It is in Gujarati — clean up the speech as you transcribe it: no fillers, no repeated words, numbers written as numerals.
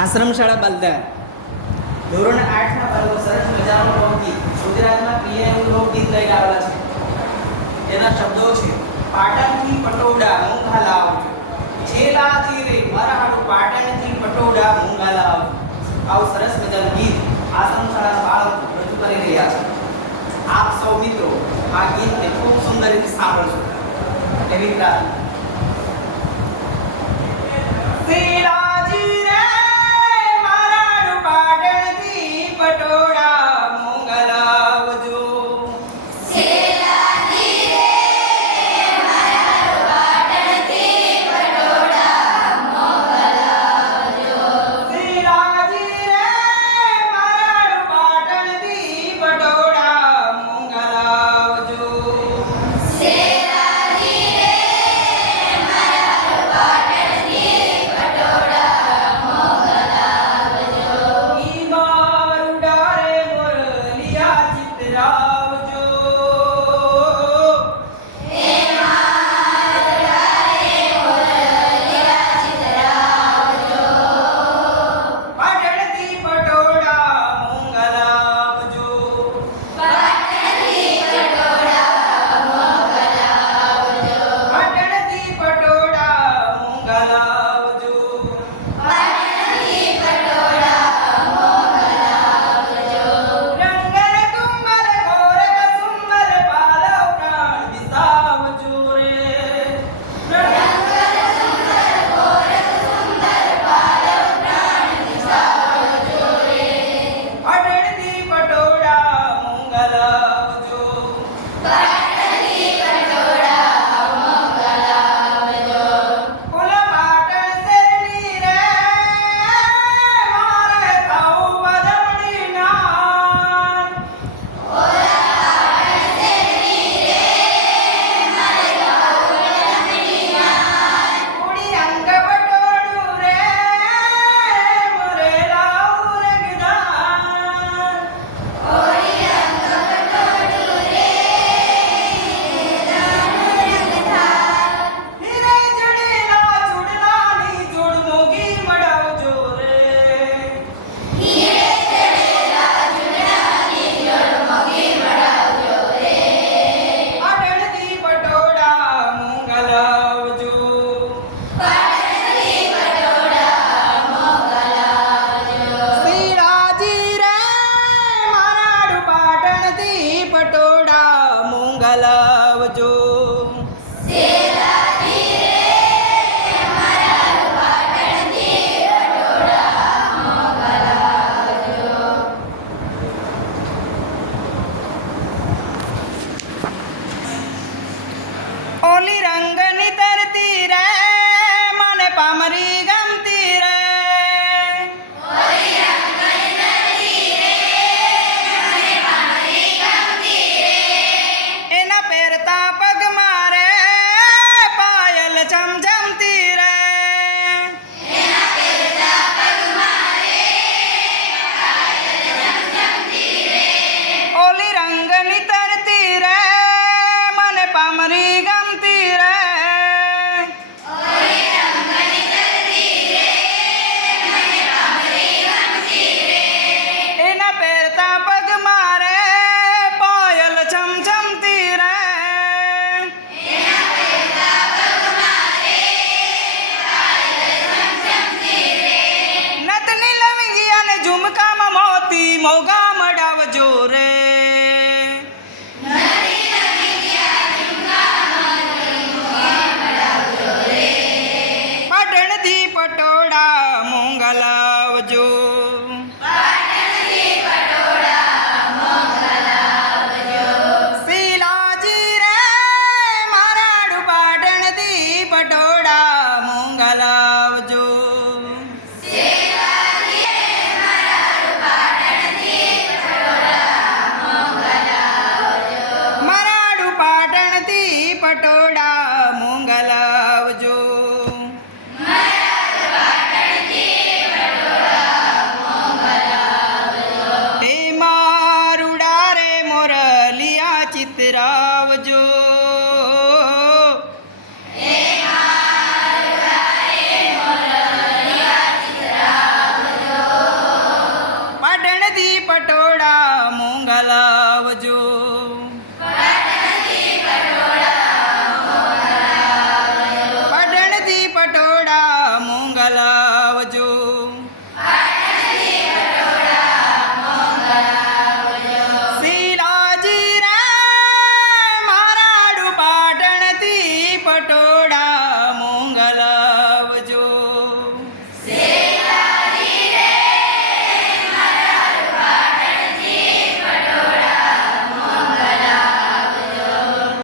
આશ્રમશાળા બાલદાર ધોરણ 8 ના બાળકો સરસ મજાનું લોકગીત ગુજરાતમાં પ્રિય એવું લોકગીત લઈને આવેલા છે. એના શબ્દો છે: પાટણથી પટોળા મૂંગા લાવજો, છેલાથી રે મારા હાટુ પાટણથી પટોળા મૂંગા લાવજો. આવું સરસ મજાનું ગીત આશ્રમશાળાના બાળકો રજૂ કરી રહ્યા છે. આપ સૌ મિત્રો આ ગીતને ખૂબ સુંદર રીતે સાંભળશો. એવી પ્રાર્થના. લાવજો. ઓલી રંગની તરતી રે મને પામરી ગમતી રે. પગ મારે પાયલ ચમચમતી રે. ઓલી રંગની તરતી રે મને પામરી ગમતી રે. એના પહેરતા પગ મારે પાયલ ચમચમતી રે. ઝુમકામાં મોતી મોગા મડાવજો રે. પાટણથી પટોળા